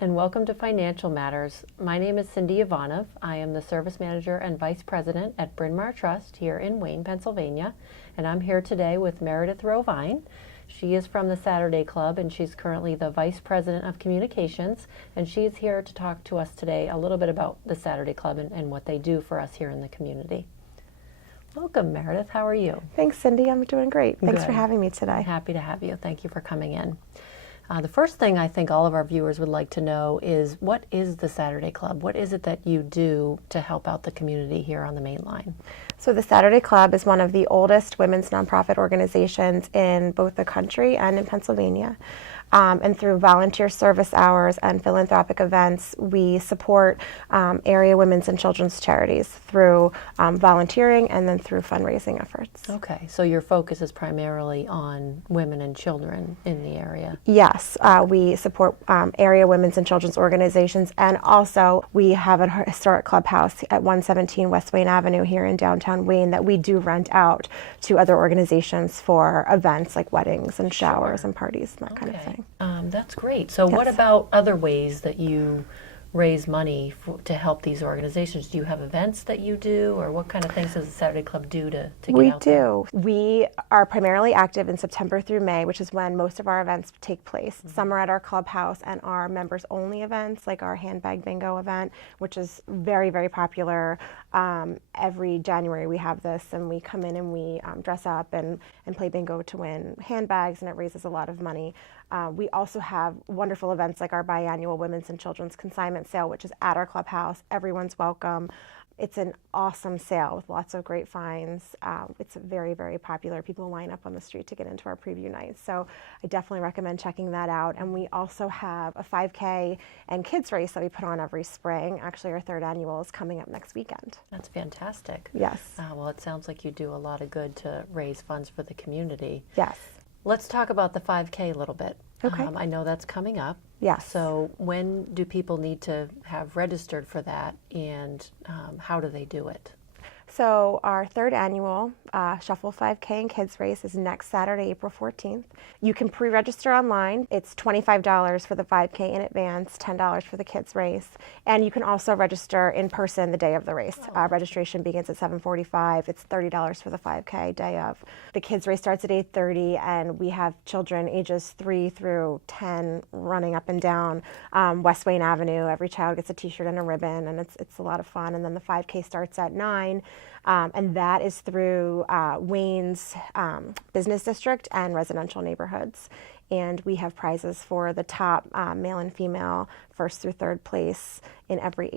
And welcome to Financial Matters. My name is Cindy Ivanov. I am the Service Manager and Vice President at Bryn Mawr Trust here in Wayne, Pennsylvania. And I'm here today with Meredith Rovine. She is from the Saturday Club and she's currently the Vice President of Communications. And she's here to talk to us today a little bit about the Saturday Club and what they do for us here in the community. Welcome, Meredith. How are you? Thanks, Cindy. I'm doing great. Thanks Good. for having me today. Happy to have you. Thank you for coming in. The first thing I think all of our viewers would like to know is, what is the Saturday Club? What is it that you do to help out the community here on the Main Line? So the Saturday Club is one of the oldest women's nonprofit organizations in both the country and in Pennsylvania. And through volunteer service hours and philanthropic events, we support area women's and children's charities through volunteering and then through fundraising efforts. Okay, so your focus is primarily on women and children in the area. Yes, we support area women's and children's organizations, and also we have a historic clubhouse at 117 West Wayne Avenue here in downtown Wayne that we do rent out to other organizations for events like weddings and showers and parties and that kind of thing. That's great. So what about other ways that you raise money to help these organizations? Do you have events that you do, or what kind of things does the Saturday Club do to get out there? We do. We are primarily active in September through May, which is when most of our events take place. Some are at our clubhouse and are members-only events, like our handbag bingo event, which is very, very popular. Every January we have this, and we come in and we dress up and play bingo to win handbags, and it raises a lot of money. We also have wonderful events like our biannual Women's and Children's Consignment Sale, which is at our clubhouse. Everyone's welcome. It's an awesome sale with lots of great finds. It's very, very popular. People line up on the street to get into our preview nights. So I definitely recommend checking that out. And we also have a 5K and kids race that we put on every spring. Actually, our third annual is coming up next weekend. That's fantastic. Yes. Well, it sounds like you do a lot of good to raise funds for the community. Yes. Let's talk about the 5K a little bit. Okay. I know that's coming up. Yes. So when do people need to have registered for that, and how do they do it? So our third annual Shuffle 5K and Kids Race is next Saturday, April 14th. You can pre-register online. It's $25 for the 5K in advance, $10 for the kids race. And you can also register in person the day of the race. Registration begins at 7:45. It's $30 for the 5K day of. The kids race starts at 8:30, and we have children ages 3 through 10 running up and down West Wayne Avenue. Every child gets a t-shirt and a ribbon, and it's a lot of fun. And then the 5K starts at 9. And that is through Wayne's business district and residential neighborhoods. And we have prizes for the top male and female, first through third place in every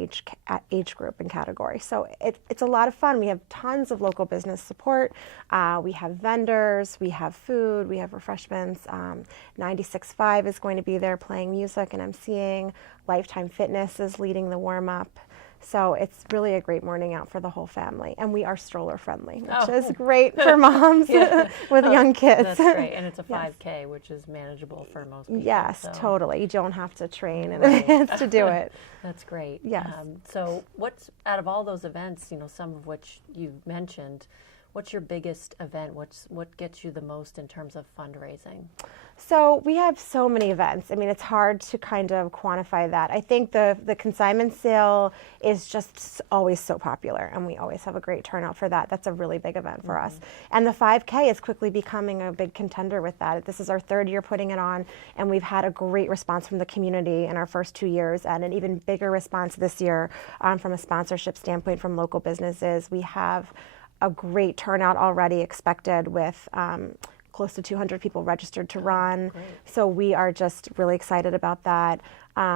age group and category. So it's a lot of fun. We have tons of local business support. We have vendors, we have food, we have refreshments. 96.5 is going to be there playing music and emceeing. Lifetime Fitness is leading the warm-up. So it's really a great morning out for the whole family. And we are stroller friendly, which is great for moms with young kids. That's great. And it's a 5K, which is manageable for most people. Yes, so. Totally. You don't have to train in advance to do it. That's great. Yes. So what's, out of all those events, some of which you've mentioned, what's your biggest event? What gets you the most in terms of fundraising? So we have so many events. I mean, it's hard to kind of quantify that. I think the consignment sale is just always so popular, and we always have a great turnout for that. That's a really big event for us. And the 5K is quickly becoming a big contender with that. This is our third year putting it on, and we've had a great response from the community in our first 2 years, and an even bigger response this year from a sponsorship standpoint from local businesses. We have a great turnout already expected with close to 200 people registered to run. Great. So we are just really excited about that.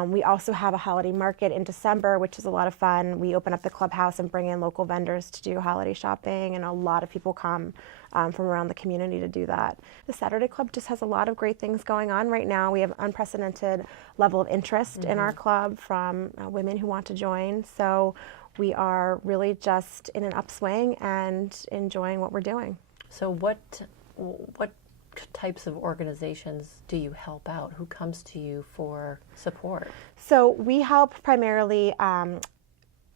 We also have a holiday market in December, which is a lot of fun. We open up the clubhouse and bring in local vendors to do holiday shopping, and a lot of people come from around the community to do that. The Saturday Club just has a lot of great things going on right now. We have unprecedented level of interest in our club from women who want to join. So we are really just in an upswing and enjoying what we're doing. So what types of organizations do you help out? Who comes to you for support? So we help primarily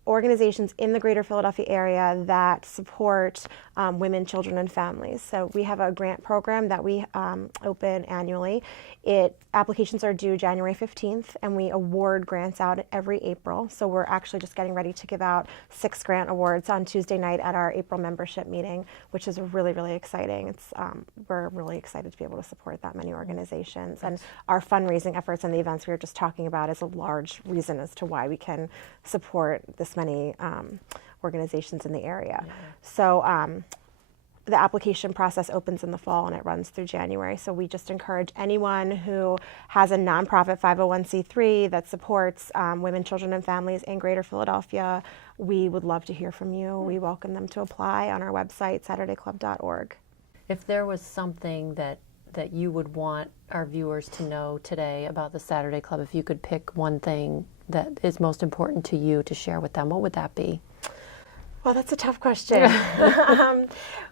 organizations in the greater Philadelphia area that support women, children, and families. So we have a grant program that we open annually. Applications are due January 15th, and we award grants out every April. So we're actually just getting ready to give out 6 grant awards on Tuesday night at our April membership meeting, which is really, really exciting. We're really excited to be able to support that many organizations. And our fundraising efforts and the events we were just talking about is a large reason as to why we can support this many organizations in the area. So the application process opens in the fall and it runs through January. So we just encourage anyone who has a nonprofit 501c3 that supports women, children, and families in Greater Philadelphia. We would love to hear from you. We welcome them to apply on our website, SaturdayClub.org. If there was something that you would want our viewers to know today about the Saturday Club, if you could pick one thing that is most important to you to share with them, what would that be? Well, that's a tough question.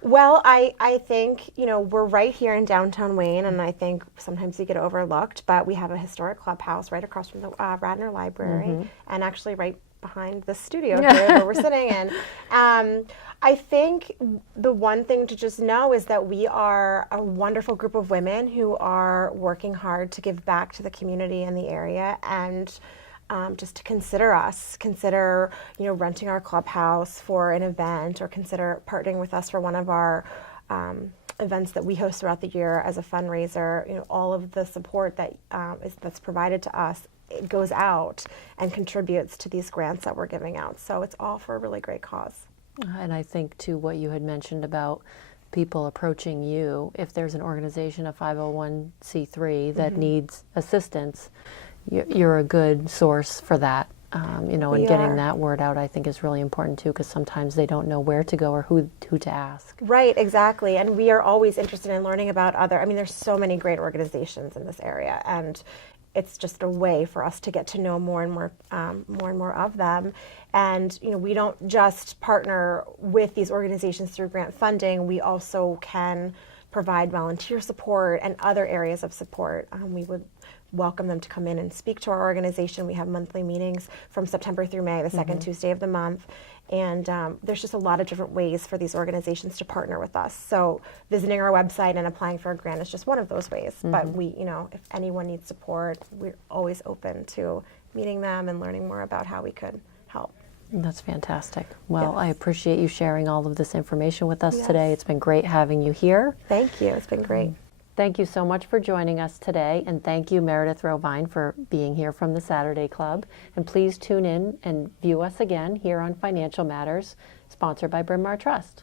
Well, I think, we're right here in downtown Wayne, and I think sometimes we get overlooked, but we have a historic clubhouse right across from the Radnor Library, and actually right behind the studio here where we're sitting in. I think the one thing to just know is that we are a wonderful group of women who are working hard to give back to the community and the area, and just to consider renting our clubhouse for an event, or consider partnering with us for one of our events that we host throughout the year as a fundraiser. All of the support that's provided to us, it goes out and contributes to these grants that we're giving out. So it's all for a really great cause. And I think to what you had mentioned about people approaching you, if there's an organization, a 501c3 that needs assistance, you're a good source for that. And getting that word out, I think, is really important too, because sometimes they don't know where to go or who to ask. Right, exactly. And we are always interested in learning about there's so many great organizations in this area, and it's just a way for us to get to know more and more of them. And we don't just partner with these organizations through grant funding. We also can provide volunteer support and other areas of support. We would welcome them to come in and speak to our organization. We have monthly meetings from September through May, the second Tuesday of the month. And there's just a lot of different ways for these organizations to partner with us. So visiting our website and applying for a grant is just one of those ways. But if anyone needs support, we're always open to meeting them and learning more about how we could help. That's fantastic. Well, I appreciate you sharing all of this information with us Yes. today. It's been great having you here. Thank you. It's been great. Thank you so much for joining us today, and thank you, Meredith Rovine, for being here from the Saturday Club. And please tune in and view us again here on Financial Matters, sponsored by Bryn Mawr Trust.